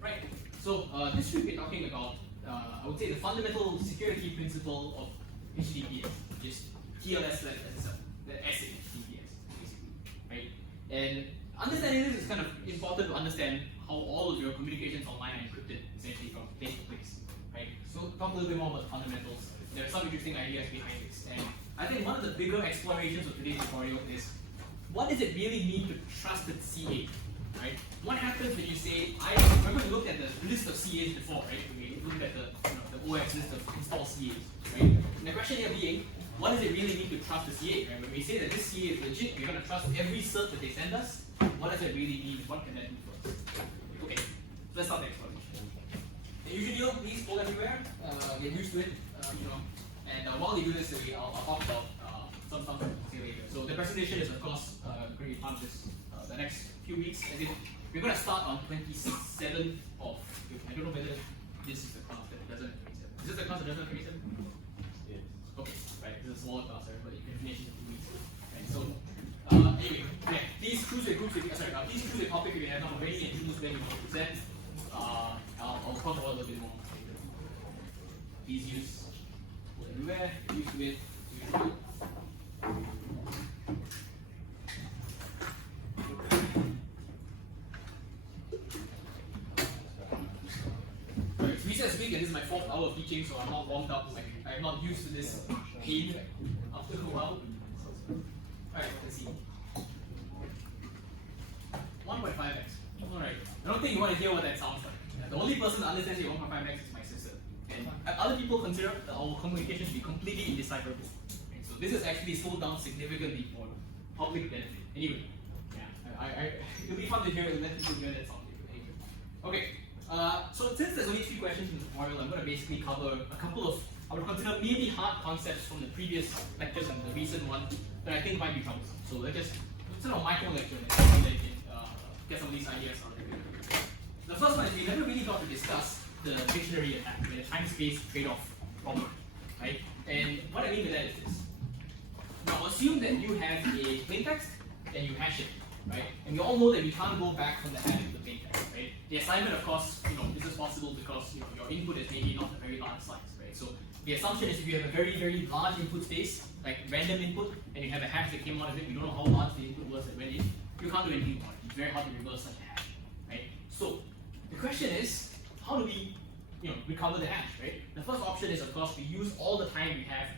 Right. So this week we're talking about, I would say, the fundamental security principle of HTTPS, which is TLS the S in HTTPS, basically, right? And understanding this is kind of important to understand how all of your communications online are encrypted, essentially from place to place, right? So talk a little bit more about the fundamentals. There are some interesting ideas behind this, and I think one of the bigger explorations of today's tutorial is what does it really mean to trusted CA? Right? What happens when you say, remember we looked at the list of CAs before, right? We looked at the OS list of installed CAs, right? And the question here being, what does it really mean to trust the CA? Right? When we say that this CA is legit, we're going to trust every cert that they send us. What does it really mean? What can that do for us? Okay, so let's start the exploration. The usual, please hold everywhere. Get used to it, And while you do this, I'll talk about some stuff to say later. So the presentation is, of course, going to be part of this the next few weeks. As in, we're going to start on 27th of. I don't know whether this is the class that doesn't have 27. Is this the class that doesn't have 27? Yes. Okay, right. This is a smaller class, right? But you can finish in 2 weeks. Right. So anyway, yeah. Please choose a group. Please choose a topic if you have not already, and choose when you want to present. I'll talk about it a little bit more later. Please use everywhere. Use it. Recess week, and this is my 4th hour of teaching, so I'm not warmed up. Like I'm not used to this pain after a while. Alright, let's see. 1.5x. Alright. I don't think you want to hear what that sounds like. The only person that understands your 1.5x is my sister. And other people consider our communication to be completely indecipherable. Right? So this is actually slowed down significantly for public benefit. Anyway, yeah, it'll be fun to hear. Let people hear that sound. Anyway. Okay. So since there's only 3 questions in the tutorial, I'm going to basically cover a couple of, I would consider maybe hard concepts from the previous lectures and the recent one that I think might be troublesome. So let's just, sort of micro lecture so that you can get some of these ideas out of it. The first one is we never really got to discuss the dictionary attack, the time-space trade-off problem, right? And what I mean by that is this. Now assume that you have a plaintext and you hash it, right? And we all know that we can't go back from the hash to the plaintext, right? The assignment, of course, this is possible because your input is maybe not a very large size, right? So the assumption is if you have a very, very large input space, like random input, and you have a hash that came out of it, we don't know how large the input was that went in, you can't do anything about it. It's very hard to reverse such a hash, right? So the question is, how do we recover the hash, right? The first option is, of course, we use all the time we have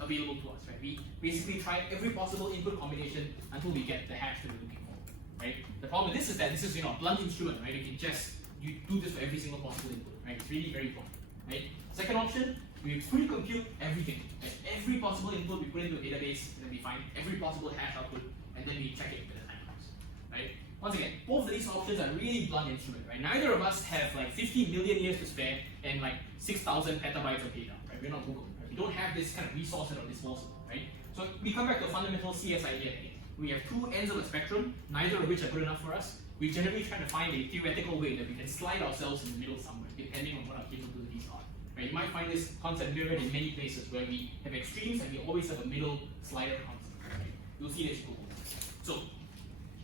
available to us, right? We basically try every possible input combination until we get the hash that we're looking for, right? The problem with this is that this is a blunt instrument, right? You do this for every single possible input, right? It's really very important, right? Second option, we pre-compute everything, right? Every possible input we put into a database, and then we find every possible hash output, and then we check it when the time comes, right? Once again, both of these options are really blunt instrument, right? Neither of us have like 50 million years to spare and like 6,000 petabytes of data, right? We're not Google, right? We don't have this kind of resource at our disposal, right? So we come back to a fundamental CS idea again. We have 2 ends of the spectrum, neither of which are good enough for us. We generally try to find a theoretical way that we can slide ourselves in the middle somewhere, depending on what our capabilities are. Right? You might find this concept mirrored in many places where we have extremes and we always have a middle slider concept. Right? You'll see this in Google. So,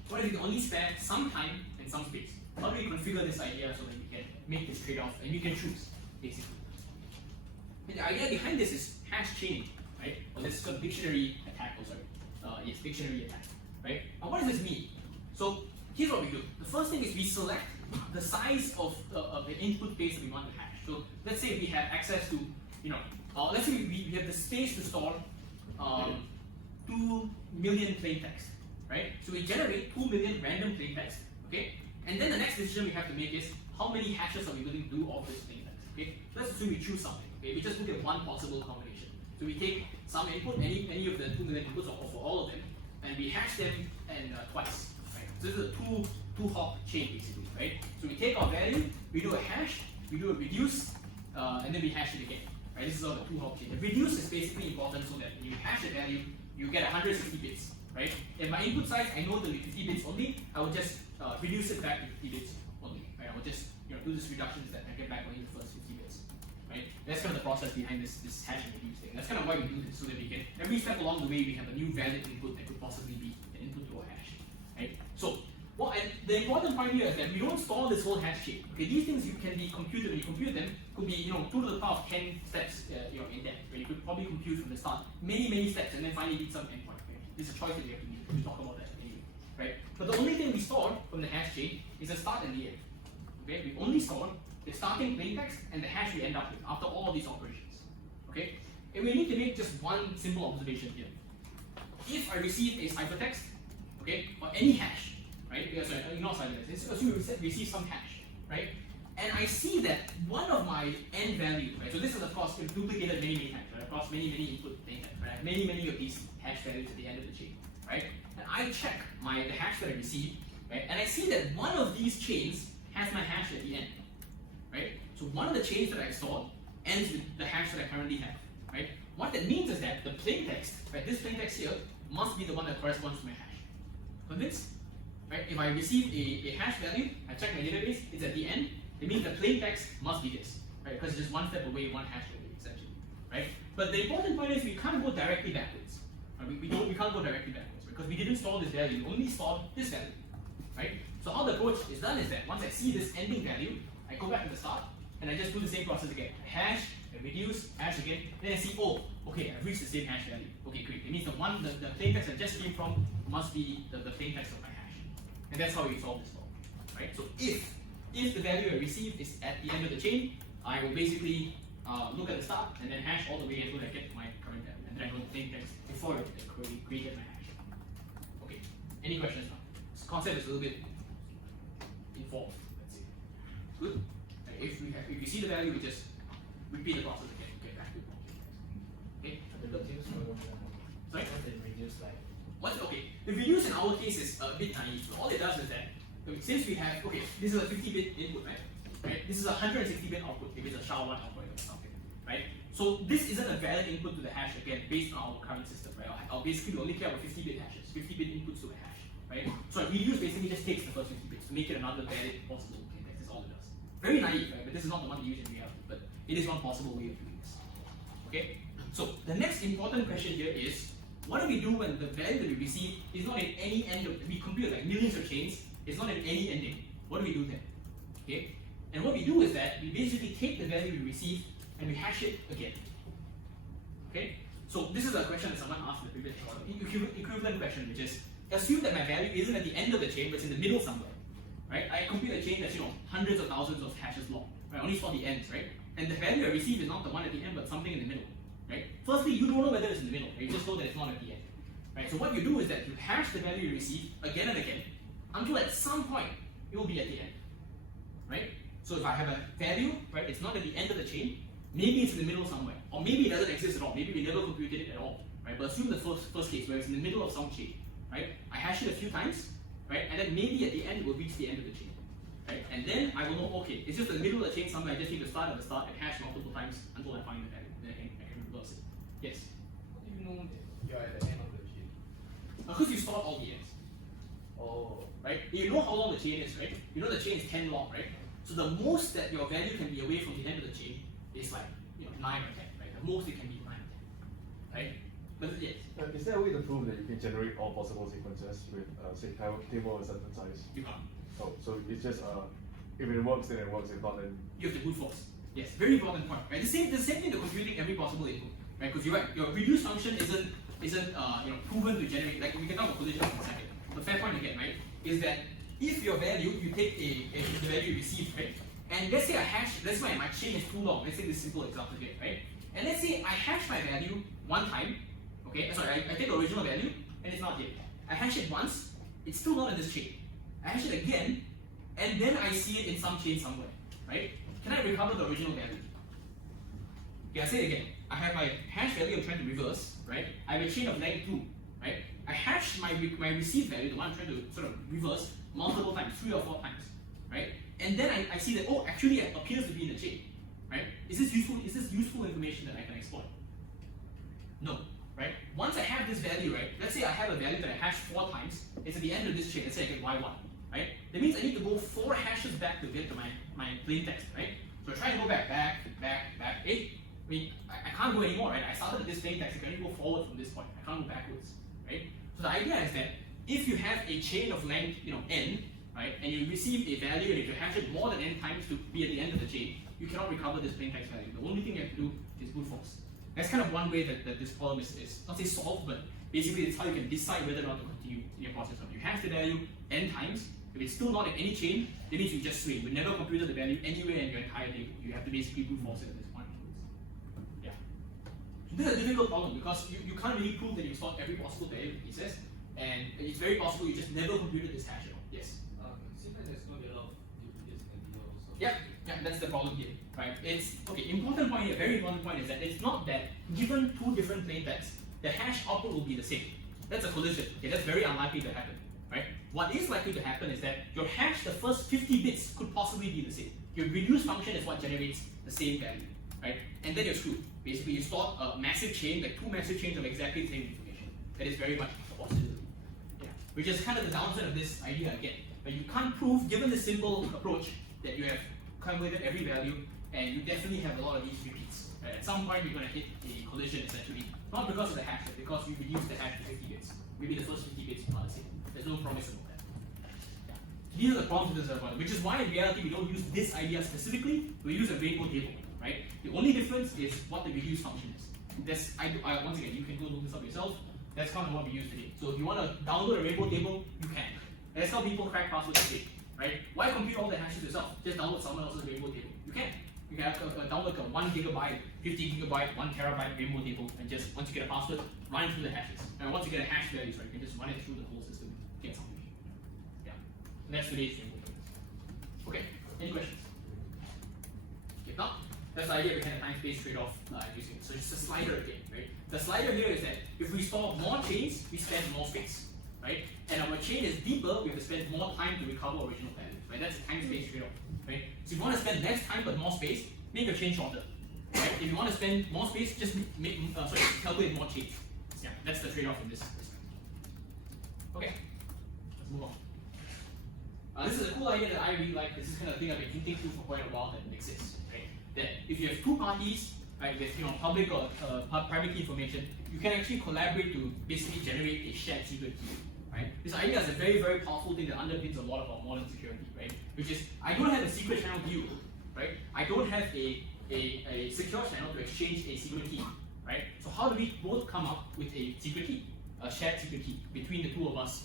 what if we can only spare some time and some space? How do we configure this idea so that we can make this trade-off and we can choose, basically? And the idea behind this is hash chaining, right? Or this is called dictionary attack, yes, dictionary attack, right? Now what does this mean? So here's what we do. The first thing is we select the size of the input space that we want to hash. So let's say we have access to, let's say we have the space to store 2 million plain text, right? So we generate 2 million random plain text, okay? And then the next decision we have to make is how many hashes are we willing to do of this plain text, okay? Let's assume we choose something, okay? We just look at one possible combination. So we take some input, any of the 2 million inputs or for all of them, and we hash them and twice, right? So this is a two hop chain basically, right? So we take our value, we do a hash, we do a reduce, and then we hash it again, right? This is all the 2 hop chain. The reduce is basically important so that when you hash the value, you get 160 bits, right? And my input size, I know to be 50 bits only, I will just reduce it back to 50 bits only, right? I will just do this reduction that I get back only the first 50 bits, right? That's kind of the process behind this hash and reduce thing. That's kind of why we do this, so that we can, every step along the way, we have a new valid input that could possibly be an input to a hash, right? So Well, and the important point here is that we don't store this whole hash chain. Okay, these things you can be computed. When you compute them, could be 2 to the power of 10 steps, in depth. Where you could probably compute from the start many steps, and then finally reach some endpoint. Right? This is a choice that you have to make. We talk about that anyway, right? But the only thing we store from the hash chain is the start and the end. Okay, we only store the starting plaintext and the hash we end up with after all of these operations. Okay, and we need to make just one simple observation here. If I receive a ciphertext, okay, or any hash, right? Sorry, ignore ciphertext. Let's assume we receive some hash, right? And I see that one of my end value, right? So this is of course duplicated many times, right? Across many input plaintext, right? Many of these hash values at the end of the chain, right? And I check the hash that I receive, right? And I see that one of these chains has my hash at the end, right? So one of the chains that I stored ends with the hash that I currently have, right? What that means is that the plaintext, right? This plaintext here must be the one that corresponds to my hash. Convinced? Right? If I receive a hash value, I check my database, it's at the end, it means the plaintext must be this, right? Because it's just one step away, one hash away, essentially, right? But the important point is we can't go directly backwards. Right? We can't go directly backwards because we didn't store this value, we only stored this value, right? So how the approach is done is that once I see this ending value, I go back to the start and I just do the same process again. I hash, I reduce, hash again, then I see, oh, okay, I've reached the same hash value. Okay, great. It means the plaintext I just came from must be the plaintext of my hash. And that's how we solve this problem, right? So if the value I receive is at the end of the chain, I will basically look at the start and then hash all the way until I get my current value. And then I know the plaintext before I created my hash. Okay, any questions now? This concept is a little bit involved, let's say. Good? If you see the value, we just repeat the process again to get back to it. Okay? Sorry? Okay, the reduce in our case is a bit naive. So all it does is that, since we have, okay, this is a 50-bit input, right? This is a 160-bit output, if it's a SHA-1 output or something, right? So this isn't a valid input to the hash again, based on our current system, right? I'll basically only care about 50-bit hashes, 50-bit inputs to a hash, right? So reduce basically just takes the first 50 bits to make it another valid possible plaintext. That's all it does. Very naive, right? But this is not the one we use in reality, but it is one possible way of doing this. Okay? So the next important question here is, what do we do when the value that we receive is not in any end of, we compute like millions of chains, it's not in any ending. What do we do then? Okay? And what we do is that we basically take the value we receive and we hash it again. Okay? So this is a question that someone asked in the previous equivalent question, which is, assume that my value isn't at the end of the chain, but it's in the middle somewhere. Right? I compute a chain that's hundreds of thousands of hashes long. Right? I only store the ends, right? And the value I receive is not the one at the end, but something in the middle. Right? Firstly, you don't know whether it's in the middle. Right? You just know that it's not at the end. Right? So what you do is that you hash the value you receive again and again until at some point it will be at the end. Right? So if I have a value, right, it's not at the end of the chain, maybe it's in the middle somewhere, or maybe it doesn't exist at all. Maybe we never computed it at all. Right? But assume the first case where it's in the middle of some chain. Right? I hash it a few times, right? And then maybe at the end it will reach the end of the chain. Right? And then I will know, okay, it's just the middle of the chain somewhere. I just need to start at the start and hash multiple times until I find the value. Then I can reverse it. Yes? How do you know that you're at the end of the chain? Because you stored all the ends. Oh. Right? You know how long the chain is, right? You know the chain is 10 long, right? So the most that your value can be away from the end of the chain is like 9 or 10, right? The most it can be 9 or 10. Right? But yes. Is there a way to prove that you can generate all possible sequences with, say, table of a certain size? You can't. Oh, so it's just, if it works, then it works. If not, then you have to brute force. Yes, very important point. Right? The same thing to computing every possible input. Right? Because you're right, your reduce function isn't proven to generate. Like we can talk about collision in a second. The fair point again, right, is that if your value, you take the value you receive, right, and let's say let's say my chain is too long. Let's take this simple example here, right, and let's say I hash my value one time. Okay, sorry, I take the original value and it's not here. I hash it once, it's still not in this chain. I hash it again, and then I see it in some chain somewhere, right? Can I recover the original value? Okay, I say it again. I have my hash value I'm trying to reverse, right? I have a chain of length 2, right? I hash my received value, the one I'm trying to sort of reverse, multiple times, 3 or 4 times, right? And then I see that, oh, actually it appears to be in the chain, right? Is this useful information that I can exploit? No. Right? Once I have this value, right? Let's say I have a value that I hash 4 times. It's at the end of this chain. Let's say I get y1, right? That means I need to go 4 hashes back to get to my plain text, right? So I try to go back. I mean, I can't go anymore, right? I started at this plain text. I can only go forward from this point. I can't go backwards, right? So the idea is that if you have a chain of length, n, right, and you receive a value, and if you hash it more than n times to be at the end of the chain, you cannot recover this plain text value. The only thing you have to do is brute force. That's kind of one way that this problem is not say solved, but basically it's how you can decide whether or not to continue in your process. If you hash the value n times, if it's still not in any chain, that means you just swing. You never computed the value anywhere in your entire table. You have to basically brute force it at this point. Yeah. So this is a difficult problem because you can't really prove that you solved every possible value, he says, and it's very possible you just never computed this hash at all. Yes. Seems like there's going to be a lot of duplicates in the video also. Yeah, that's the problem here, right? It's okay. Important point here, very important point is that it's not that given two different plain texts, the hash output will be the same. That's a collision. Okay, that's very unlikely to happen, right? What is likely to happen is that your hash, the first 50 bits, could possibly be the same. Your reduce function is what generates the same value, right? And then you're screwed. Basically, you store a massive chain, like two massive chains of exactly the same information. That is very much a possibility. Yeah. Which is kind of the downside of this idea again. But you can't prove, given the simple approach, that you have calculated every value, and you definitely have a lot of these repeats. Right? At some point, you're going to hit a collision essentially, not because of the hash, but because you reduce the hash to 50 bits. Maybe the first 50 bits are the same. There's no promise about that. Yeah. These are the problems with this algorithm, which is why in reality we don't use this idea specifically. We use a rainbow table, right? The only difference is what the reduce function is. Once again, you can go look this up yourself. That's kind of what we use today. So if you want to download a rainbow table, you can. And that's how people crack passwords today, right? Why compute all the hashes yourself? Just download someone else's rainbow table. You can. You can have download a 1 gigabyte, 50 gigabyte, 1 terabyte rainbow table, and just once you get a password, run through the hashes. And once you get a hash value, right, you can just run it through the whole system, get something. Yeah. And that's today's rainbow tables. Okay. Any questions? If not, that's the idea behind the time-space trade-off using. So it's a slider again, right? The slider here is that if we store more chains, we spend more space, right? And our chain is deeper, we have to spend more time to recover original value, right? That's a time-space trade-off, right? So if you want to spend less time but more space, make your chain shorter, right? If you want to spend more space, just calculate more chains. Yeah, that's the trade-off in this. Okay, let's move on. This is a cool idea that I really like. This is kind of thing I've been hinting to for quite a while that it exists, right? That if you have two parties, right, with public or private key information, you can actually collaborate to basically generate a shared secret key, right? This idea is a very, very powerful thing that underpins a lot of our modern security, right? Which is, I don't have a secret channel to you, right? I don't have a secure channel to exchange a secret key, right? So how do we both come up with a secret key, a shared secret key between the two of us,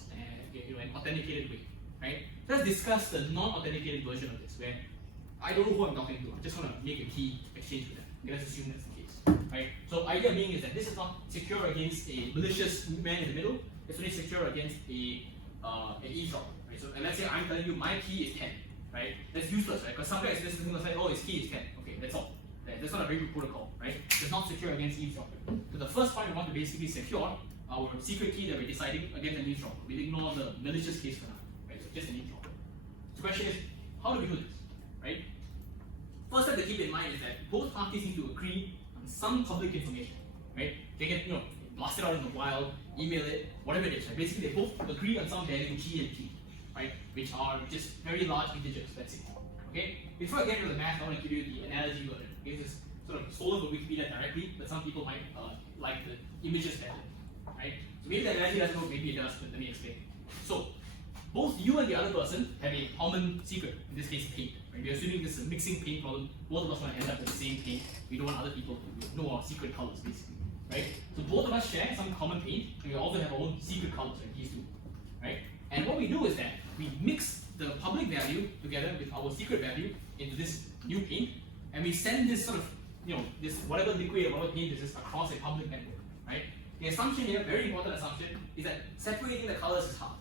in an authenticated way, right? Let's discuss the non-authenticated version of this, where I don't know who I'm talking to. I'm just going to make a key exchange with them. Okay, let's assume that's the case, right? So idea being is that this is not secure against a malicious man in the middle. It's only secure against a eavesdropper, right? So and let's say I'm telling you my key is 10, right? That's useless, right? Because some guy is listening and say, oh, his key is 10. Okay, that's all. That's not a very good protocol, right? It's not secure against eavesdropping. So the first point we want to basically secure our secret key that we're deciding against an eavesdropper. We'll ignore the malicious case for now, right? So just an eavesdropper. The question is, how do we do this, right? First thing to keep in mind is that both parties need to agree on some public information, right? They can, blast it out in the wild, email it, whatever it is, right? Basically, they both agree on some value G and P, right? Which are just very large integers, that's it. Okay? Before I get into the math, I want to give you the analogy version. Okay, this is sort of stolen from Wikipedia directly, but some people might like the images better, right? So maybe the analogy doesn't work, maybe it does, but let me explain. So, both you and the other person have a common secret, in this case paint. Right? We're assuming this is a mixing paint problem. Both of us want to end up with the same paint. We don't want other people to know our secret colors, basically. Right? So both of us share some common paint, and we also have our own secret colors, right? These two. Right? And what we do is that we mix the public value together with our secret value into this new paint, and we send this sort of, this whatever liquid or whatever paint this is across a public network. Right? The assumption here, very important assumption, is that separating the colors is hard.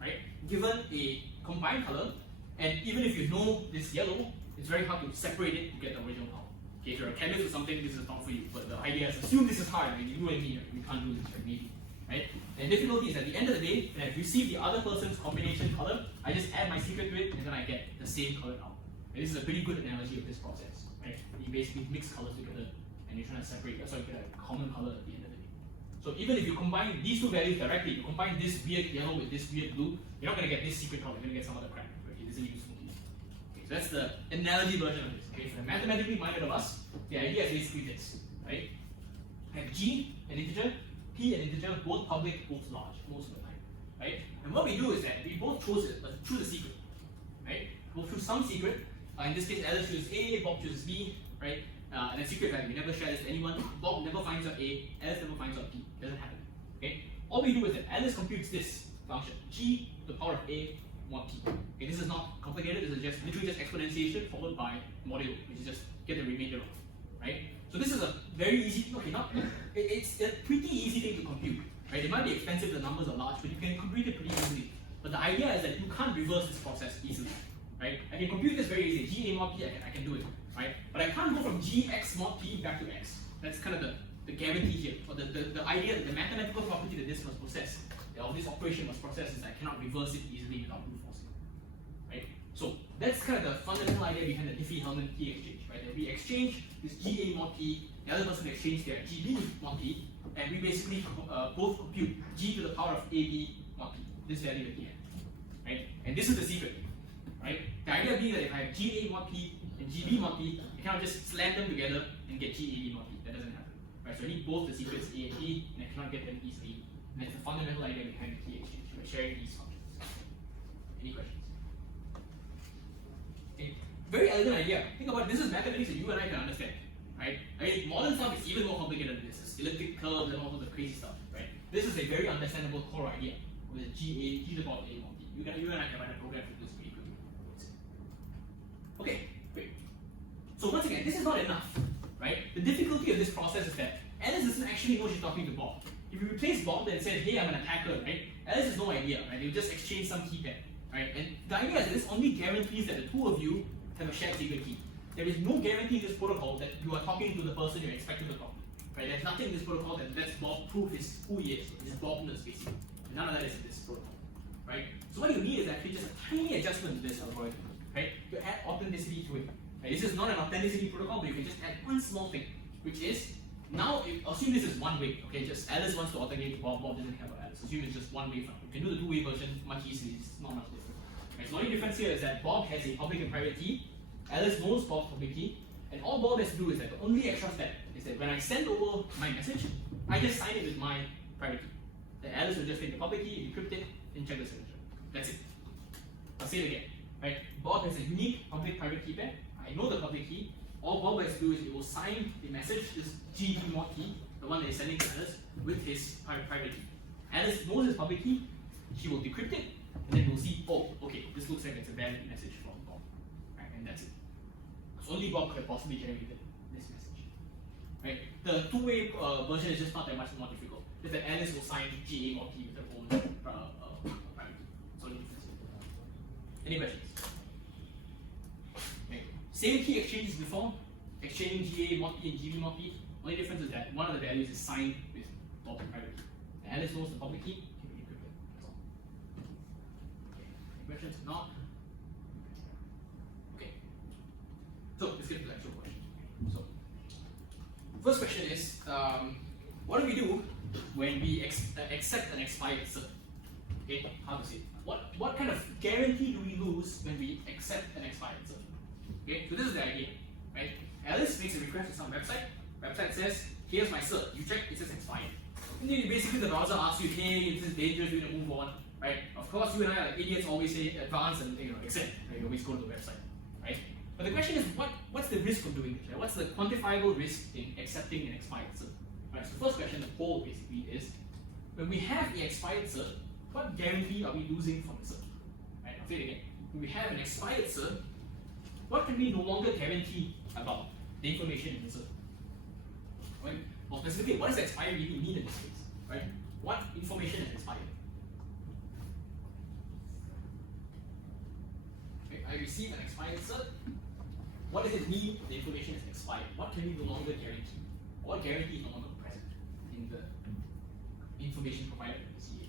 Right? Given a combined color, and even if you know this yellow, it's very hard to separate it to get the original color. Okay, if you're a chemist or something, this is not for you. But the idea is assume this is hard, right? You and me, right? We can't do this, right? Maybe. Right? And the difficulty is at the end of the day, when I receive the other person's combination color, I just add my secret to it, and then I get the same color out. And this is a pretty good analogy of this process. Right? You basically mix colors together, and you're trying to separate, get a common color at the end of the day. So even if you combine these two values directly, you combine this weird yellow with this weird blue, you're not going to get this secret color, you're going to get some other crap. Right? It isn't useful to you. Okay, so that's the analogy version of this. Okay, for the mathematically minded of us, the idea is basically this. Right? Have G, an integer, P, an integer, both public, both large, most of the time. Right? And what we do is that we both choose a secret. right? Go through some secret. In this case, Alice chooses A, Bob chooses B, right? And a secret value. We never share this to anyone. Bob never finds out A, Alice never finds out B. Doesn't happen. Okay? All we do is that Alice computes this function, g to the power of A mod p. Okay, this is not complicated. This is just literally just exponentiation followed by modulo, which is just get the remainder of, right? So this is a very easy. Okay, it's a pretty easy thing to compute, right? It might be expensive. The numbers are large, but you can compute it pretty easily. But the idea is that you can't reverse this process easily, right? I can compute this very easily. G A mod p, I can do it, right? But I can't go from g x mod p back to x. That's kind of the guarantee here, or the idea, the mathematical property that this must possess, or this operation must possess, is that I cannot reverse it easily without brute forcing, right? So that's kind of the fundamental idea behind the Diffie-Hellman key exchange, right? That we exchange this G A mod p, the other person exchange their G B mod p, and we basically both compute g to the power of A B mod p, this value at the end, right? And this is the secret, right? The idea being that if I have G A mod p and G B mod p, I cannot just slam them together and get G A B mod p. That doesn't happen, right? So I need both the secrets A and B, and I cannot get them easily. And that's the fundamental idea behind the key exchange. We're sharing these functions. Any questions? Okay. Very elegant idea. Think about this is mathematics that you and I can understand, right? I mean, modern stuff is even more complicated than this. It's elliptic curves and all sorts of crazy stuff, right? This is a very understandable core idea with G to the power of A mod p. You and I can write a program for this pretty quickly. Okay, great. So once again, this is not enough, right? The difficulty of this process is that Alice doesn't actually know she's talking to Bob. If you replace Bob and say, hey, I'm an attacker, right? Alice has no idea, right? You just exchange some key pair, right? And the idea is that this only guarantees that the two of you have a shared secret key. There is no guarantee in this protocol that you are talking to the person you're expected to talk to, right? There's nothing in this protocol that lets Bob prove who he is, his Bobness, basically. And none of that is in this protocol, right? So what you need is actually just a tiny adjustment to this algorithm, right? To add authenticity to it. Right? This is not an authenticity protocol, but you can just add one small thing, which is now assume this is one way. Okay, just Alice wants to authenticate to Bob. Bob doesn't have Alice. Assume it's just one way. You can do the two-way version much easily. It's not much different. Right? So the only difference here is that Bob has a public and private key. Alice knows Bob's public key, and all Bob has to do is that the only extra step is that when I send over my message, I just sign it with my private key. Then Alice will just take the public key, encrypt it, and check the signature. That's it. I'll say it again. Right? Bob has a unique public-private key pair. I know the public key. All Bob has to do is he will sign the message, this GB mod key, the one that he's sending to Alice, with his private key. Alice knows his public key. She will decrypt it, and then we'll see, oh, okay, this looks like it's a valid message from Bob. Right? And that's it. So only Bob could have possibly generated this message. Right? The two-way version is just not that much more difficult. Just that Alice will sign GA mod key with her own private key. So only difference. Any questions? Okay. Same key exchange as before, exchanging GA mod p and GB mod p. Only difference is that one of the values is signed with Bob's private key. And Alice knows the public key, can be encrypted. That's all. Okay. Any questions? Not? Okay. So let's get to the actual question. So first question is, what do we do when we accept an expired cert? Okay, how to say it? What kind of guarantee do we lose when we accept an expired cert? Okay, so this is the idea, right? Alice makes a request to some website. Website says, here's my cert. You check, it says expired. And then basically the browser asks you, hey, this is dangerous, we need to move on, right? Of course, you and I, like idiots, always say advance and accept. Right? You always go to the website, right? But the question is, what's the risk of doing this? Right? What's the quantifiable risk in accepting an expired cert? Right. So first question, the poll basically is, when we have the expired cert, what guarantee are we losing from the cert? Right. I'll say it again. When we have an expired cert, what can we no longer guarantee about the information in the cert? Right? Or specifically, what does expired really mean in this case? Right? What information is expired? Okay, I receive an expired cert. What does it mean the information is expired? What can we no longer guarantee? What guarantee is no longer present in the information provided in the CA?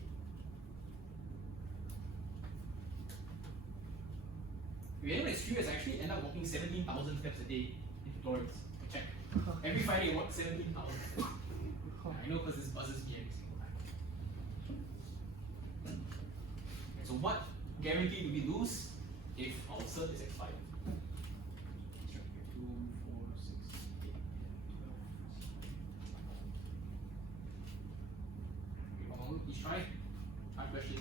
If anyone is curious, I actually end up walking 17,000 steps a day in tutorials. Check. Every Friday I walk 17,000. I know because this buzzes me every single time. So what guarantee do we lose if our cert is expired? Please try. Hard question.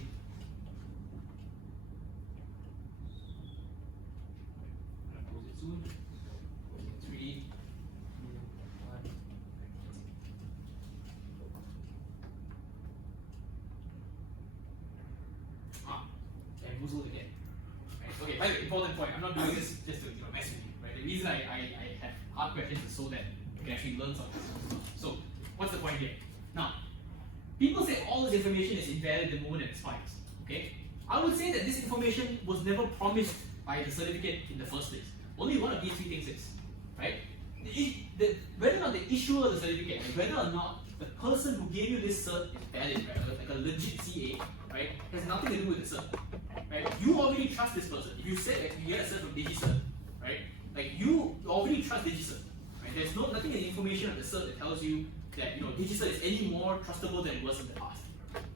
bamboozled again. Right? Okay, by the way, important point, I'm not doing this just to mess with you. Right? The reason I have hard questions is so that you can actually learn something. So, what's the point here? Now, people say all this information is invalid the moment it expires. Okay? I would say that this information was never promised by the certificate in the first place. Only one of these three things is. Right? Whether or not the issuer of the certificate, and whether or not the person who gave you this cert is valid, right? Like a legit CA, right? Has nothing to do with the cert. Right? You already trust this person. If you say that you get a cert from DigiCert, right? Like you already trust DigiCert. Right? There's nothing in the information of the cert that tells you that DigiCert is any more trustable than it was in the past.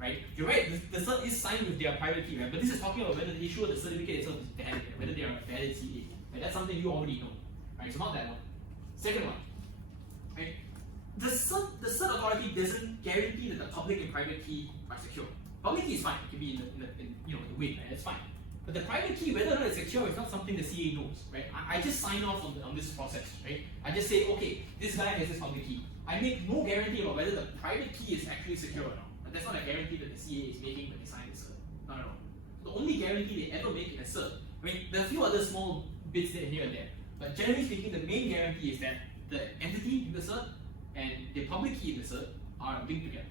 Right? You're right, the cert is signed with their private key, right? But this is talking about whether the issuer of the certificate itself is valid, whether they are a valid CA. Right? That's something you already know. Right? So not that one. Second one. Right? The cert authority doesn't guarantee that the public and private key are secure. Public key is fine, it can be in the wing, right? That's fine. But the private key, whether or not it's secure, is not something the CA knows, right? I just sign off on this process, right? I just say, okay, this guy has this public key. I make no guarantee about whether the private key is actually secure or not. But that's not a guarantee that the CA is making when they sign the cert. Not at all. The only guarantee they ever make in a cert, I mean, there are a few other small bits there here and there, but generally speaking, the main guarantee is that the entity in the cert and the public key in the cert are linked together,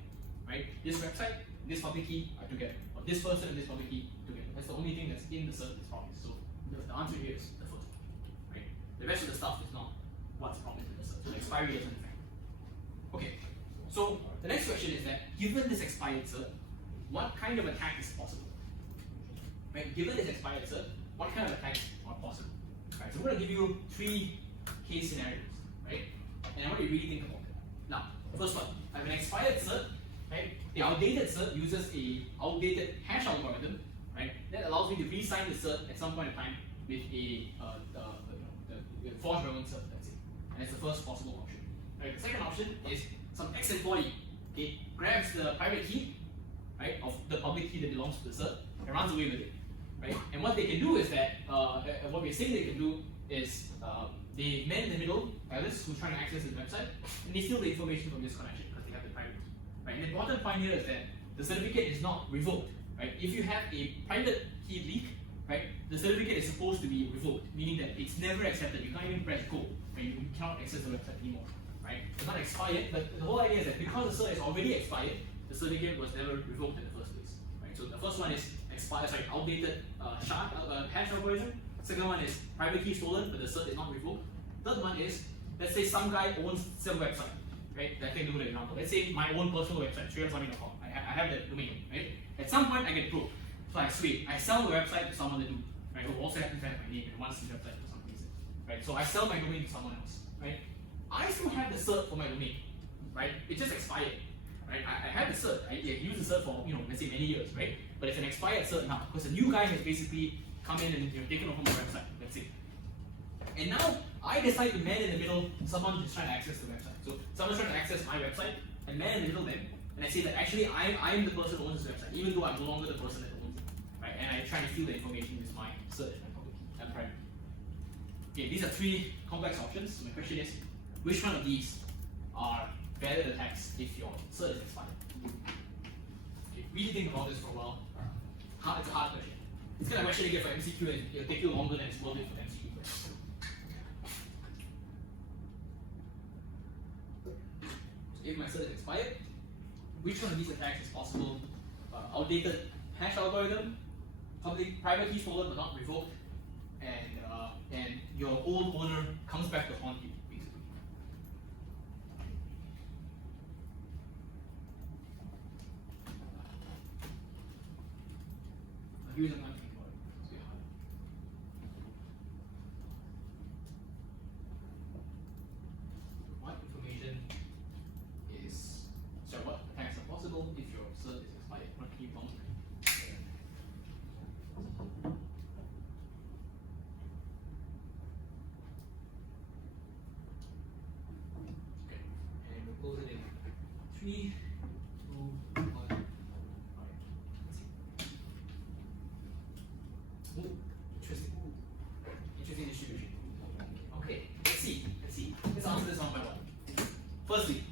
right? This website, this public key are together, or this person and this public key together. That's the only thing that's in the cert that's promised. So the answer here is the first one, right? The rest of the stuff is not what's promised in the cert. So the expiry doesn't affect. Okay, so the next question is that given this expired cert, what kind of attack is possible? Right? Given this expired cert, what kind of attacks are possible? Right? So we're going to give you 3 case scenarios, right? And I want you to really think about it. Now, the first one, I have an expired cert, right? The outdated cert uses a outdated hash algorithm, right? That allows me to re-sign the cert at some point in time with a forged relevant cert, let's say. And that's the first possible option. Right? The second option is some ex-employee, okay, grabs the private key, right, of the public key that belongs to the cert and runs away with it, right? And what they can do is that, what we're saying they can do is they man in the middle, Alice, who's trying to access the website, and they steal the information from this connection because they have the private key, right? And the important point here is that the certificate is not revoked, right? If you have a private key leak, right, the certificate is supposed to be revoked, meaning that it's never accepted. You can't even press go, right? You cannot access the website anymore, right? It's not expired, but the whole idea is that because the cert is already expired, the certificate was never revoked in the first place, right? So the first one is outdated hash algorithm. Second one is private key stolen, but the cert is not revoked. Third one is, let's say some guy owns some website, right? That can do an example. Let's say my own personal website, shreyaswamy.com. I have that domain, right? At some point I get broke, so I sell the website to someone to do, right? Who also happens to have my name and wants the website for some reason, right? So I sell my domain to someone else, right? I still have the cert for my domain, right? It just expired, right? I have the cert. I use the cert for let's say many years, right? But it's an expired cert now because a new guy has basically come in and taken over my website. Let's say, and now I decide to man in the middle someone who's trying to access the website. So someone's trying to access my website, and man in the middle them, and I say that actually I'm the person who owns this website, even though I'm no longer the person that owns it, right? And I try to steal the information with my cert and my public key and private. Okay, these are 3 complex options. So my question is, which one of these are valid attacks if your cert is expired? Okay, really think about this for a while. It's a hard question. It's kind of question you get for MCQ and it'll take you longer than it's worth it for MCQ questions. So if my cert is expired, which one of these attacks is possible? Outdated hash algorithm, private key stolen but not revoked, and your old owner comes back to haunt you, basically. Here's another thing about it. It's very hard. What information is, sorry, what attacks are possible if your cert is expired? What can you count? Okay, and we'll close it in 3, 2, 1. Interesting distribution. Okay, let's see. Let's answer this one by one. Firstly,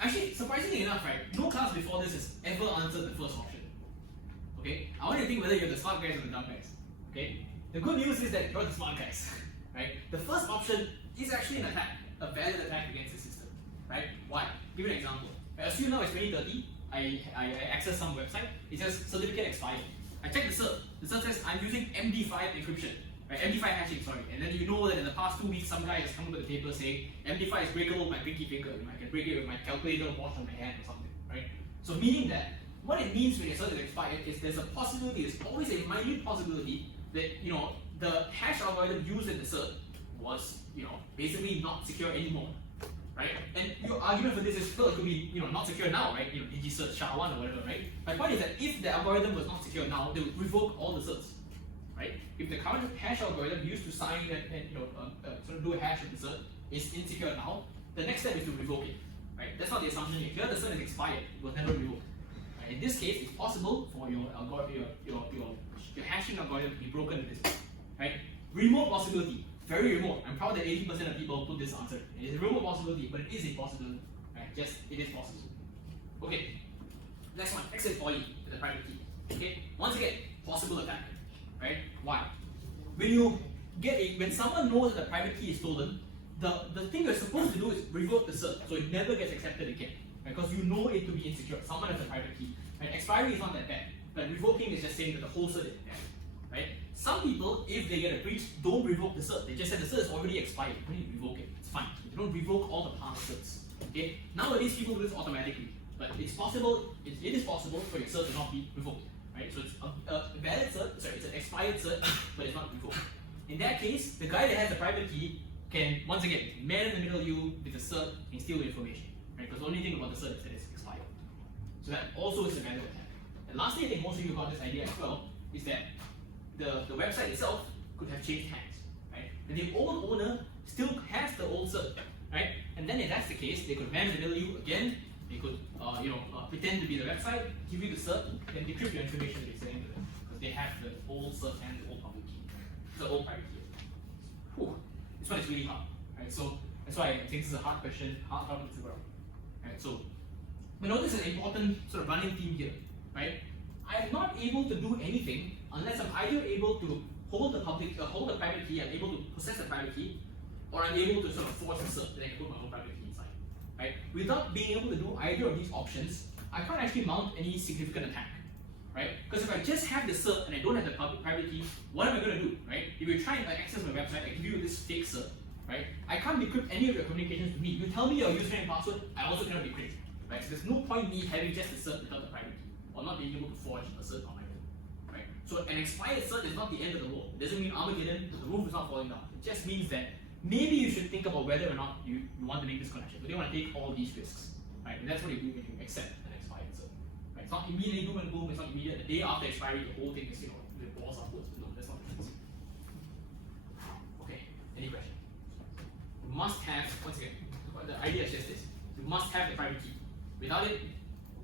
actually, surprisingly enough, right, no class before this has ever answered the first option. Okay, I want you to think whether you're the smart guys or the dumb guys. Okay, the good news is that you're the smart guys, right? The first option is actually an attack, a valid attack against the system, right? Why? Give you an example. Assume now it's 2030. I access some website. It says certificate expired. I check the cert. The cert says I'm using MD5 encryption, right? MD5 hashing, sorry. And then you know that in the past 2 weeks, some guy has come up with a paper saying MD5 is breakable with my pinky finger. I can break it with my calculator washed on my hand or something, right? So meaning that what it means when your cert is expired is there's a possibility, there's always a minute possibility that the hash algorithm used in the cert was basically not secure anymore. Right? And your argument for this is, well, it could be not secure now, right? DigiCert SHA-1 or whatever, right? My point is that if the algorithm was not secure now, they would revoke all the certs, right? If the current hash algorithm used to sign and sort of do a hash of the cert is insecure now, the next step is to revoke it, right? That's not the assumption here. Here the cert is expired, it was never revoked. Right? In this case, it's possible for your algorithm, your hashing algorithm to be broken in this way, right? Remote possibility. Very remote. I'm proud that 80% of people put this answer. It is a remote possibility, but it is a possibility. Right? Just it is possible. Okay. Next one. Exit volley with the private key. Okay. Once again, possible attack. Right? Why? When someone knows that the private key is stolen, the thing you're supposed to do is revoke the cert, so it never gets accepted again. Right? Because you know it to be insecure. Someone has a private key. Right? Expiry is not that bad, but revoking is just saying that the whole cert is bad. Right? Some people, if they get a breach, don't revoke the cert. They just say the cert is already expired. You don't need to revoke it. It's fine. You don't revoke all the past certs. Okay? Nowadays, people do this automatically, but it's possible. It is possible for your cert to not be revoked. Right? So it's a valid cert. Sorry, it's an expired cert, but it's not revoked. In that case, the guy that has the private key can once again man in the middle you with the cert and steal the information. Right? Because the only thing about the cert is that it's expired. So that also is a valid attack. And lastly, I think most of you got this idea as well, is that the website itself could have changed hands, right? And the old owner still has the old cert, right? And then if that's the case, they could man the middle you again. They could, pretend to be the website, give you the cert, then decrypt your information that you're sending to them because they have the old cert and the old public key, the old private key. Whew. This one is really hard, right? So that's why I think this is a hard question, hard problem to figure out. Right? So, but notice an important sort of running theme here, right? I am not able to do anything unless I'm either able to hold the private key, I'm able to possess the private key, or I'm able to sort of force the cert, then I can put my own private key inside. Right? Without being able to do either of these options, I can't actually mount any significant attack. Right? Because if I just have the cert and I don't have the private key, what am I going to do? Right? If you try and access my website, I give you this fake cert. Right? I can't decrypt any of your communications to me. You tell me your username and password, I also cannot decrypt. Right? So there's no point me having just the cert without the private key, or not being able to forge a cert on my own. Right? So an expired cert is not the end of the world. It doesn't mean Armageddon, the roof is not falling down. It just means that maybe you should think about whether or not you want to make this connection. But you want to take all these risks. Right? And that's what you do when you accept an expired cert. Right? It's not immediately boom and boom, it's not immediate. The day after expiry, the whole thing is, the balls upwards. No, that's not the case. Okay, any question? You must have, once again, the idea is just this. You must have the private key. Without it,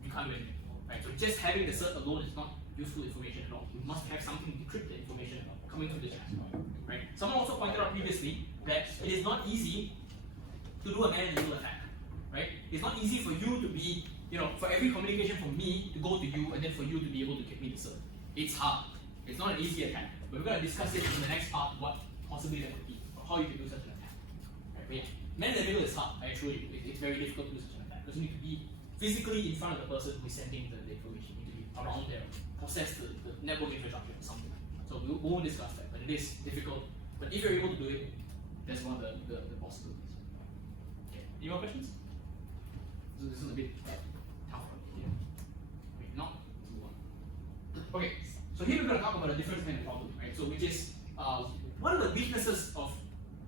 you can't do anything. Right? So just having the cert alone is not useful information at all. You must have something decrypted information coming through the channel. Right? Someone also pointed out previously that it is not easy to do a man-in-the-middle attack. Right? It's not easy for you to be, for every communication from me to go to you and then for you to be able to give me the cert. It's hard. It's not an easy attack. But we're going to discuss it in the next part, what possibly that could be, or how you can do such an attack. Right? But yeah, man-in-the-middle is hard, I assure you. It's very difficult to do such an attack because you need to be physically in front of the person who is sending the information. You need to be around there, process the network infrastructure or something. So we won't discuss that, but it is difficult. But if you're able to do it, that's one of the possibilities. Okay. Any more questions? So this is a bit tough. Yeah. Okay, no. Let's move on. Okay. So here we're going to talk about a different kind of problem, right? So which is what are the weaknesses of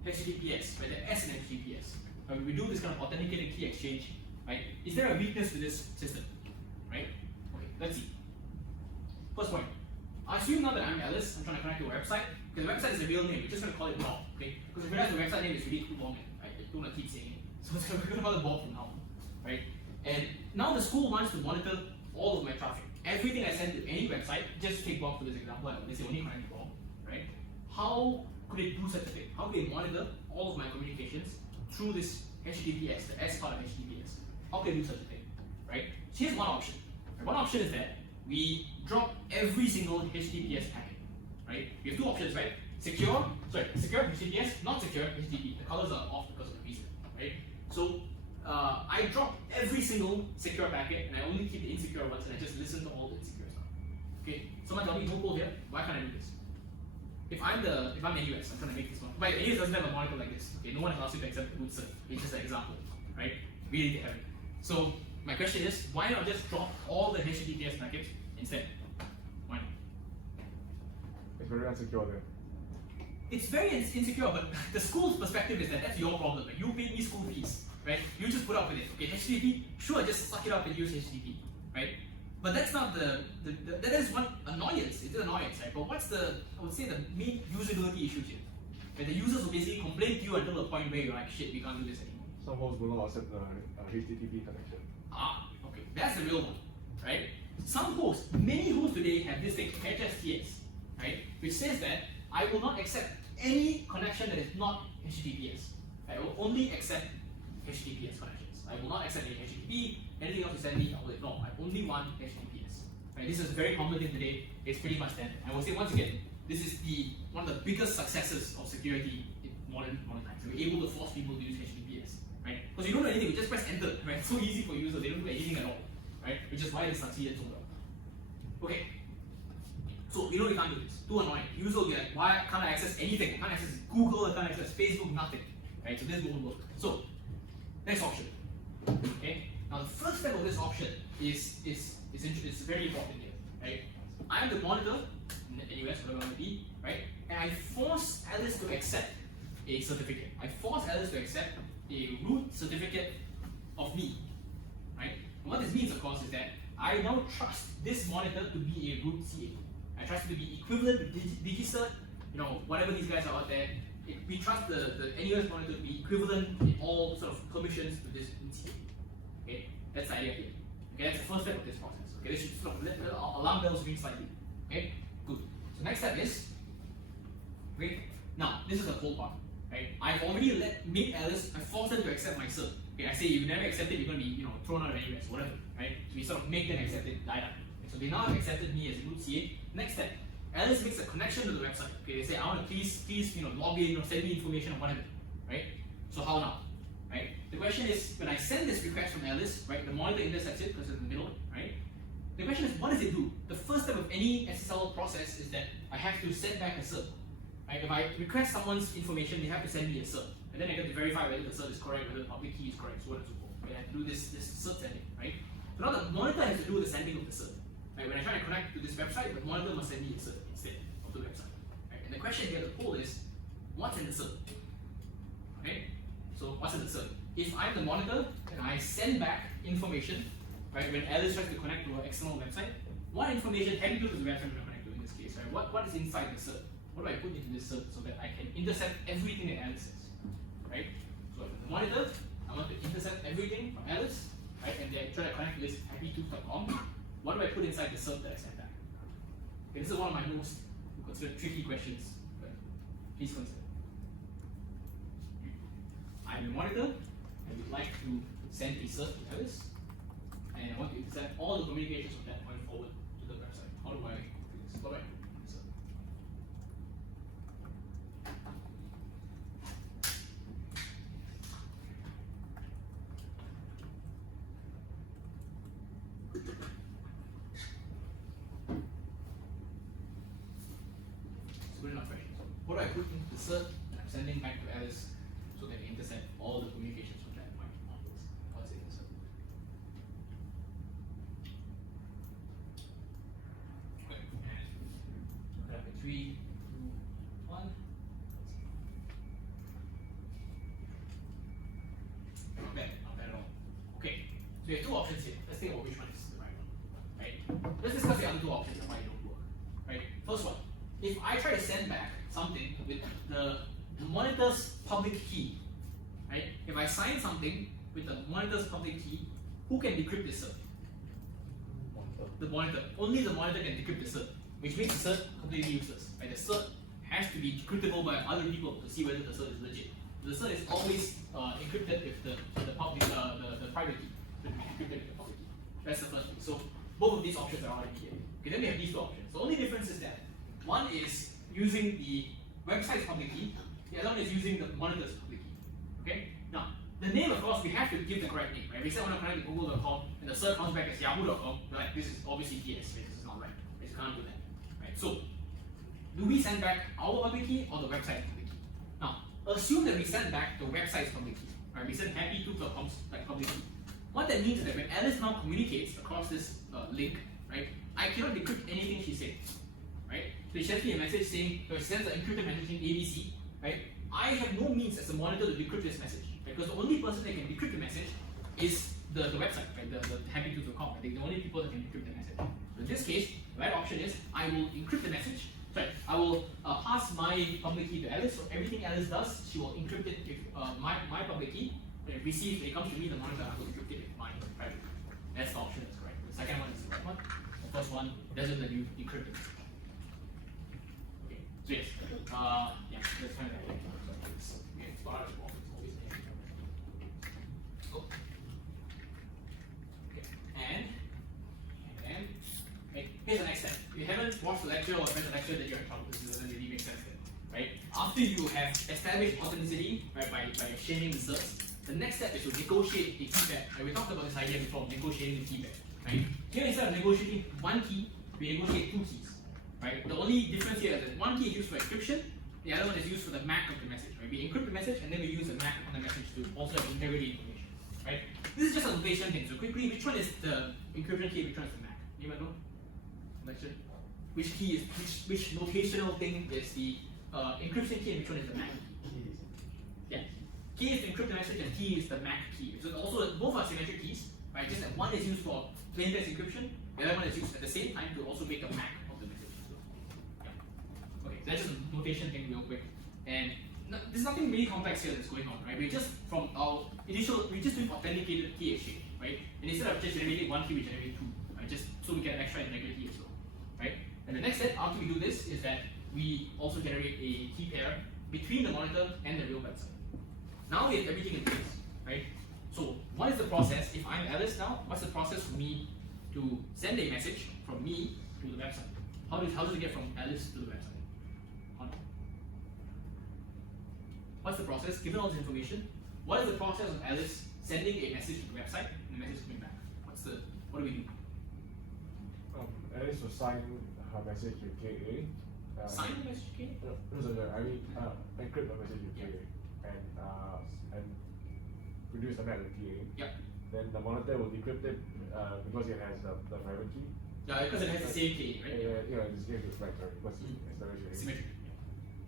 HTTPS, right? The S in HTTPS. When we do this kind of authenticated key exchange, right? Is there a weakness to this system, right? Okay, let's see. First point. I assume now that I'm Alice, I'm trying to connect to a website, because the website is a real name, we're just going to call it Bob, okay? Because if you realize the website name is really too long, right? I don't want to keep saying it. So we're going to call it Bob from now on, right? And now the school wants to monitor all of my traffic. Everything I send to any website, just take Bob for this example, they say only connect to Bob, right? How could it do such a thing? How could it monitor all of my communications through this HTTPS, the S part of HTTPS? How can it do such a thing, right? So here's one option. Right? One option is that we drop every single HTTPS packet, right? We have two options, right? Secure HTTPS, not secure HTTP. The colors are off because of the reason, right? So I drop every single secure packet and I only keep the insecure ones and I just listen to all the insecure stuff. Okay, someone tell me, no code here, why can't I do this? If I'm NUS, I'm trying to make this one. But NUS doesn't have a monitor like this. Okay, no one has asked you to accept the root cert. It's just an example, right? We need to have it. So my question is, why not just drop all the HTTPS packets instead? Why not? It's very unsecure there. It's very insecure, but the school's perspective is that that's your problem. Like, you pay me school fees, right? You just put up with it. Okay, HTTP, sure, just suck it up and use HTTP, right? But that's not that is one annoyance. It's an annoyance, right? But what's I would say the main usability issue here? Where the users will basically complain to you until the point where you're like, shit, we can't do this anymore. Some hosts will not accept the HTTP connection. Ah, okay, that's the real one, right? Some hosts, many hosts today have this thing, HSTS, right? Which says that I will not accept any connection that is not HTTPS. I will only accept HTTPS connections. I will not accept any HTTP, anything else you send me, I will ignore. I only want HTTPS. Right? This is a very common thing today. It's pretty much standard. I will say once again, this is one of the biggest successes of security in modern times. We're able to force people to use HTTPS, right? Because you don't know anything, you just press enter, right? It's so easy for users, they don't do anything at all, right? Which is why they succeeded so well. Okay, so you know you can't do this. Too annoying. User will be like, why can't I access anything? I can't access Google, I can't access Facebook, nothing, right? So this won't work. So next option. Okay. Now the first step of this option is very important here, right? I'm the monitor in the NUS, whatever it might be, right? And I force Alice to accept a certificate. I force Alice to accept a root certificate of me, right? And what this means, of course, is that I now trust this monitor to be a root CA. I trust it to be equivalent to DigiCert, whatever these guys are out there. We trust the NUS monitor to be equivalent in all sort of permissions to this root CA. Okay, that's the idea here. Okay, that's the first step of this process. Okay, this should sort of let the alarm bells ring slightly. Okay, good. So next step is, great. Now this is the cool part, right? I've already made Alice. I force them to accept my cert. Okay, I say you never accept it, you're gonna be thrown out of NUS, whatever, right? So we sort of make them accept it, die. So they now have accepted me as a root CA. Next step, Alice makes a connection to the website. Okay, they say I want to please log in or send me information or whatever, right? So how now, right? The question is, when I send this request from Alice, right, the monitor intercepts it because it's in the middle, right? The question is, what does it do? The first step of any SSL process is that I have to send back a cert. Right? If I request someone's information, they have to send me a cert, and then I get to verify whether the cert is correct, whether the public key is correct, so on and so forth. I have to do this cert sending, right? So now the monitor has to do the sending of the cert. Right? When I try to connect to this website, the monitor must send me a cert instead of the website. Right? And the question here, the poll is, what's in the cert? Right? So what's in the cert? If I'm the monitor and I send back information, right, when Alice tries to connect to an external website, what information technically does the website going to connect to in this case, right? What is inside the cert? What do I put into this cert so that I can intercept everything that Alice says, right? So as the monitor, I want to intercept everything from Alice, right? And then try to connect to this happytooth.com. What do I put inside the cert that I sent back? Okay, this is one of my most considered tricky questions, but please consider. I'm the monitor. I would like to send a cert to Alice, and I want to intercept all the communications from that point forward to the website. How do I do this? What do I do with the cert? It's good enough, right? What do I put into the cert that I'm sending back to Alice so that they intercept all the communications from that point onwards? What's in the cert? Okay. Cut up in 3, 2, 1. Not bad at all. Okay. So we have two options here. Let's think about which one is the right one. Right? Let's discuss the other two options and why they don't work. Right? First one. If I try to send back something with the monitor's public key, right? If I sign something with the monitor's public key, who can decrypt this cert? The monitor. Only the monitor can decrypt the cert, which makes the cert completely useless. Right? The cert has to be decryptable by other people to see whether the cert is legit. The cert is always encrypted with the public the private key to be decrypted with the public key. That's the first thing. So both of these options are already here. Okay, then we have these two options. The only difference is that one is using the website's public key, the other one is using the monitor's public key. Okay? Now, the name, of course, we have to give the correct name, right? If we say I want to connect to google.com and the search comes back as yahoo.com, we're like, this is obviously TS, right? This is not right. We just can't do that. Right? So, do we send back our public key or the website's public key? Now, assume that we send back the website's public key. Right? We send happy2.com's like public key. What that means is that when Alice now communicates across this link, right, I cannot decrypt anything she says, right? So she sends me a message saying, she sends an encrypted message in ABC, right? I have no means as a monitor to decrypt this message, right? Because the only person that can decrypt the message is the website, right? The happy2.com. I think the only people that can decrypt the message. So in this case, the right option is I will encrypt the message. Sorry, I will pass my public key to Alice. So everything Alice does, she will encrypt it with my public key. When it receives, when it comes to me, the monitor, I will encrypt it with my private key. That's the option that's correct. The second one is the right one. The first one doesn't let you decrypt it. Okay, so yes, yeah, let's find that. Okay, it's large, it's always there. Oh. Okay, and okay, here's the next step. If you haven't watched the lecture or read the lecture, then you're in trouble. This doesn't really make sense then, right? After you have established authenticity, right, by shaming the certs, the next step is to negotiate a key pair. Right? We talked about this idea before, negotiating the key pair. Right? Here, instead of negotiating one key, we negotiate two keys. Right? The only difference here is that one key is used for encryption, the other one is used for the MAC of the message. Right? We encrypt the message and then we use the MAC on the message to also have integrity information. Right? This is just a notation thing. So quickly, which one is the encryption key? Which one is the MAC? Anyone know? Lecture? Which key is which notational thing is the encryption key and which one is the MAC? Yeah. Key is to encrypt the message and key is the MAC key. So also both are symmetric keys, right? Just that one is used for plain text encryption, the other one is used at the same time to also make a MAC of the message. So, yeah. Okay, so that's just a notation thing real quick. And there's nothing really complex here that's going on, right? We just from our initial, we just doing authenticated key exchange, right? And instead of just generating one key, we generate two, right? Just so we get an extra integrity as well, right? And the next step after we do this is that we also generate a key pair between the monitor and the real website. Now we have everything in place, right? So what is the process? If I'm Alice now, what's the process for me to send a message from me to the website? How does it get from Alice to the website? What's the process? Given all this information, what is the process of Alice sending a message to the website and the message coming back? What do we do? Alice will sign her message with KA. Sign the message, okay? I mean, encrypt the message with KA and produce the MAC with KA. Yep. Then the monitor will decrypt it because it has the private key. Yeah, because it has the same key, right? Yeah, in this case it's right, sorry, because it's the Symmetric.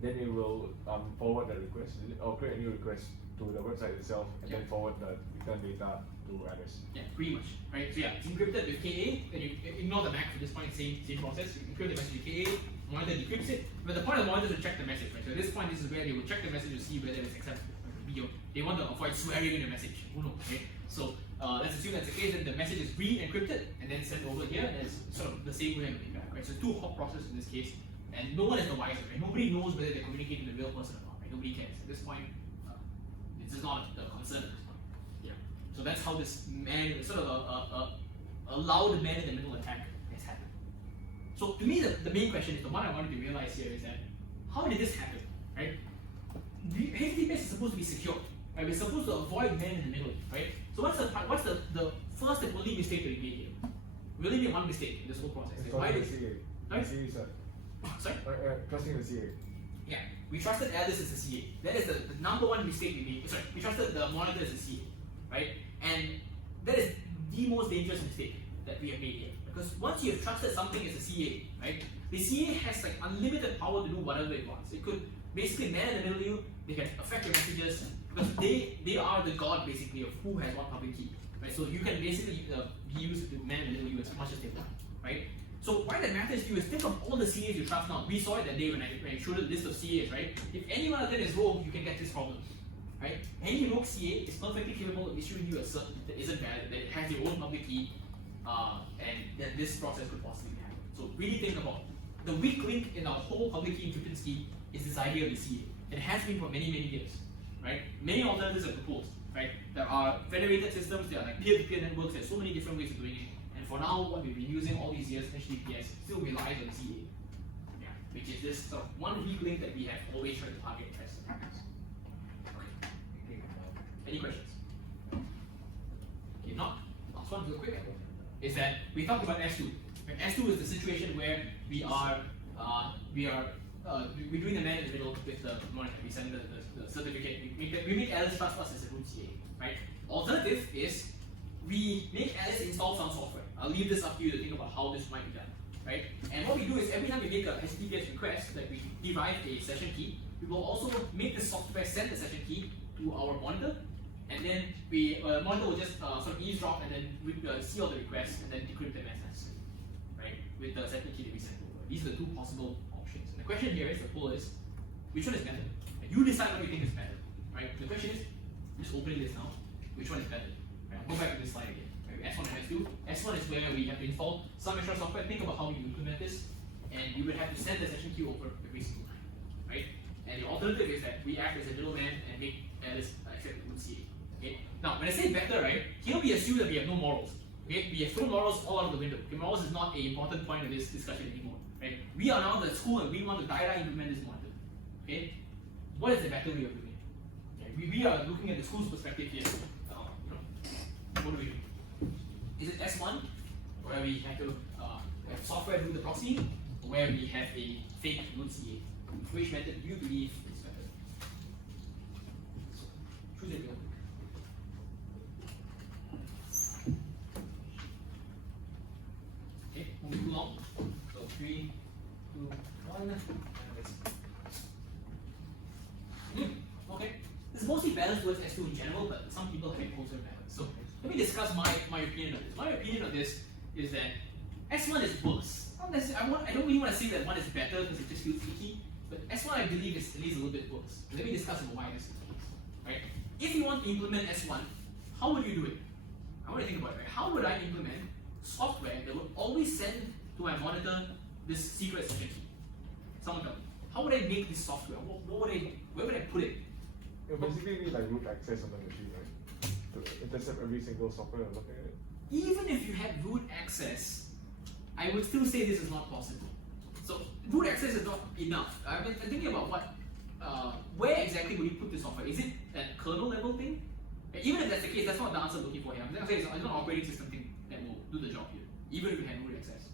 Then it will forward the request or create a new request to the website itself and then forward the return data to Alice. Yeah, pretty much. Right? So yeah, it's encrypted with KA, then you ignore the MAC at this point, same process. You encrypt the message with KA, monitor decrypts it, but the point of the monitor is to check the message, right? So at this point, this is where they will check the message to see whether it's acceptable. They want to avoid swearing in the message. Who knows, right? So let's assume that's the case, then the message is re-encrypted and then sent over here, and it's sort of the same way of back, right? So two hot processes in this case, and no one is the wiser, right? Nobody knows whether they're communicating with a real person or not, right? Nobody cares. At this point, this is not the concern at this point. Yeah. So that's how this sort of a loud man in the middle attack has happened. So to me, the main question is, the one I wanted to realize here is that, how did this happen, right? HTTPS is supposed to be secure, right? We're supposed to avoid man in the middle, right? So what's the first and only mistake that we made here? We only made one mistake in this whole process. Why did Sorry? Trusting the CA. Yeah, we trusted Alice as the CA. That is the number one mistake we made. Sorry, we trusted the monitor as the CA, right? And that is the most dangerous mistake that we have made here. Because once you have trusted something as a CA, right, the CA has like unlimited power to do whatever it wants. It could basically man in the middle of you, they can affect your messages, because they are the god basically of who has what public key, right? So you can basically be used to man in the middle of you as much as they want, right? So why that matters to you is think of all the CAs you trust now. We saw it that day when I showed a list of CAs, right? If any one of them is rogue, you can get this problem, right? Any rogue CA is perfectly capable of issuing you a cert that isn't valid, that it has your own public key, and that this process could possibly happen. So really think about the weak link in our whole public key encryption scheme is this idea of the CA. It has been for many, many years, right? Many alternatives are proposed, right? There are federated systems, there are like peer-to-peer networks, there's so many different ways of doing it. And And for now, what we've been using all these years, HTTPS, still relies on ZA. Yeah, which is this sort of one weak link that we have always tried to target as. Okay. Any questions? Okay, not. Last one, real quick, is that we talked about S2. Right? S2 is the situation where we're doing the man in the middle with the monitor. We send the certificate. We make Alice plus as a root CA, right? Alternative is we make Alice install some software. I'll leave this up to you to think about how this might be done, right? And what we do is every time we make a HTTPS request, that we derive a session key, we will also make the software send the session key to our monitor, and then we monitor will just sort of eavesdrop and then see all the requests and then decrypt them as necessary, right? With the session key that we send over. These are the two possible options. And the question here is, the poll is, which one is better? And you decide what you think is better, right? The question is, I'm just opening this now, which one is better? Right? I'll go back to this slide again. Right? S1 and S2. S1 is where we have to install some extra software. Think about how we implement this, and we would have to send the session key over every single time, right? And the alternative is that we act as a middleman and make Alice accept the root CA. Okay. Now, when I say better, right, here we assume that we have no morals. Okay, we have thrown morals all out of the window. Okay, morals is not an important point of this discussion anymore. Right? We are now the school and we want to directly implement this monitor. Okay, what is the better way of doing it? Okay, we are looking at the school's perspective here. What do we do? Is it S1, where we have to have software do the proxy, or where we have a fake root CA? Which method do you believe is better? Choose it real quick. Okay, moving too long. So 3, 2, 1. Okay. This is mostly balanced towards S2 in general, but some people have it closer balanced. So let me discuss my opinion on this. My opinion on this is that S1 is worse. I don't really want to say that one is better because it just feels icky, but S1 I believe is at least a little bit worse. Let me discuss why this is the case. Right? If you want to implement S1, how would you do it? I want to think about it. Right? How would I implement software that would always send to my monitor this secret session key? Someone tell me. How would I make this software? Where would I put it? You basically need like root access on the machine, right? To intercept every single software and look at it. Even if you had root access, I would still say this is not possible. So root access is not enough. I've been thinking about where exactly would you put this software? Is it a kernel level thing? Even if that's the case, that's not the answer I'm looking for here. I'm going to say it's an operating system thing that will do the job here, even if you had root access.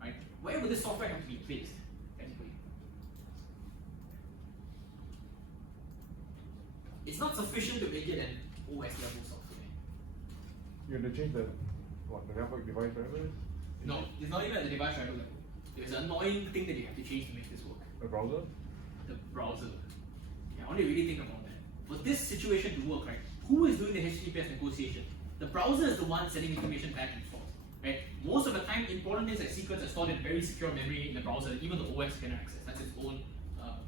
Right? Where would this software have to be placed, technically? It's not sufficient to make it an OS level software. You have to change the network device parameters? No, it's not even at the device driver level. There's an annoying thing that you have to change to make this work. The browser? The browser. Yeah, I want to really think about that. For this situation to work, right, who is doing the HTTPS negotiation? The browser is the one sending information back and forth. Right? Most of the time, important things like secrets are stored in very secure memory in the browser. Even the OS cannot access. That's its own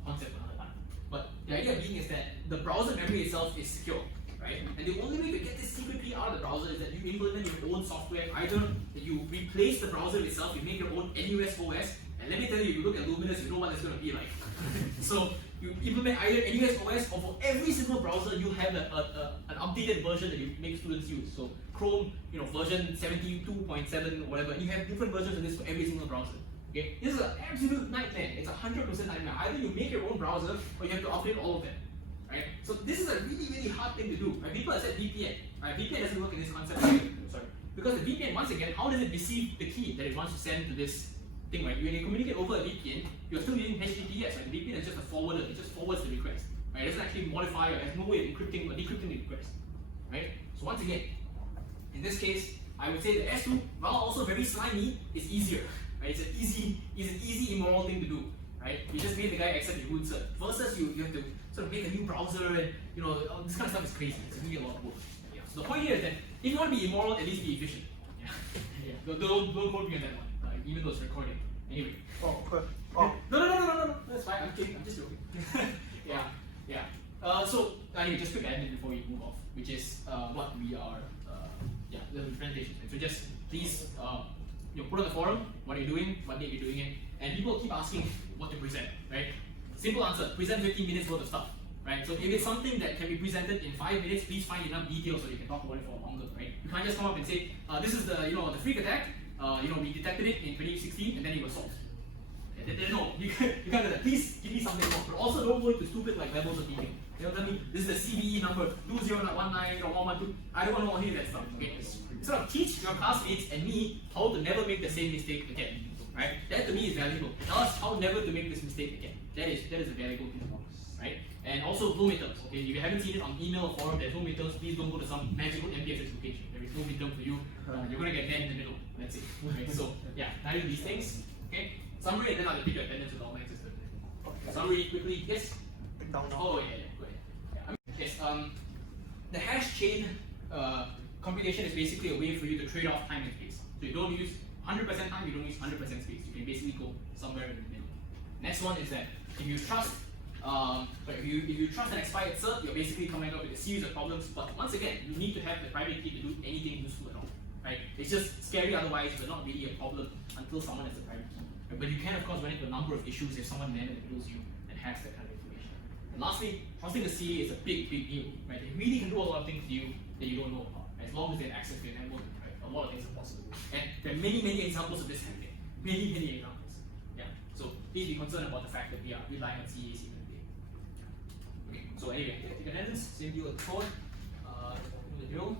concept another time. But the idea being is that the browser memory itself is secure. Right? And the only way to get this secret key out of the browser is that you implement your own software. Either that you replace the browser itself, you make your own NUS OS, and let me tell you, if you look at Luminous, you know what it's going to be like. So you implement either NUS OS, or for every single browser, you have an updated version that you make students use. So Chrome, version 72.7 or whatever, and you have different versions of this for every single browser. Okay, this is an absolute nightmare. It's 100% nightmare. Either you make your own browser, or you have to update all of them. Right? So this is a really, really hard thing to do. Right? People have said VPN. Right? VPN doesn't work in this concept. Sorry. Because the VPN, once again, how does it receive the key that it wants to send to this thing? Right? When you communicate over a VPN, you're still using HTTPS. Right? The VPN is just a forwarder. It just forwards the request. Right? It doesn't actually modify or has no way of encrypting or decrypting the request. Right? So once again, in this case, I would say the S2, while also very slimy, is easier. Right? It's an easy, immoral thing to do. Right? You just made the guy accept your root cert. Versus you have to sort of make a new browser and all this kind of stuff is crazy. It's really a lot of work. Yeah. So the point here is that if you want to be immoral, at least be efficient. Yeah. Yeah. Don't quote me on that one. Even though it's recording. Anyway. Oh. No. That's fine. I'm kidding. I'm just joking. Yeah. So anyway, just quick admin before we move off, which is what we are. The presentation. So just please put on the forum what you're doing, what date you're doing it, and people keep asking what to present, right? Simple answer: present 15 minutes worth of stuff, right? So if it's something that can be presented in 5 minutes, please find enough details so you can talk about it for longer, right? You can't just come up and say, this is the the freak attack, we detected it in 2016 and then it was solved. No, you can't do that. Please give me something more. But also don't go into stupid like levels of detail. You know what I mean? This is the CVE number 2019 or 112. I don't want to know any of that stuff. Okay? Sort of teach your classmates and me how to never make the same mistake again. Right? That to me is valuable. Tell us how never to make this mistake again. That is a valuable thing. Right? And also no midterms. Okay, if you haven't seen it on email or forum, there's no midterms. Please don't go to some magical MPSS location. There is no midterm for you. You're gonna get dead in the middle. That's it. Right? So yeah, neither of these things. Okay. Summary and then I'll repeat your attendance with the online system. Summary quickly. Yes. Oh yeah. Go ahead. Yeah. Yes. The hash chain computation is basically a way for you to trade off time and space. So you don't use 100% time. You don't use 100% space. You can basically go somewhere in the middle. Next one is that if you trust. If you trust an expired cert, you're basically coming up with a series of problems. But once again, you need to have the private key to do anything useful at all. Right? It's just scary otherwise, but not really a problem until someone has the private key. Right? But you can, of course, run into a number of issues if someone manipulates you and has that kind of information. And lastly, trusting the CA is a big deal. Right? They really can do a lot of things to you that you don't know about. Right? As long as they have access to your network, right? A lot of things are possible. And there are many examples of this happening. Many examples. Yeah. So please be concerned about the fact that we are relying on CAs even today. Okay. So anyway, take attendance, same deal with the code. The drill.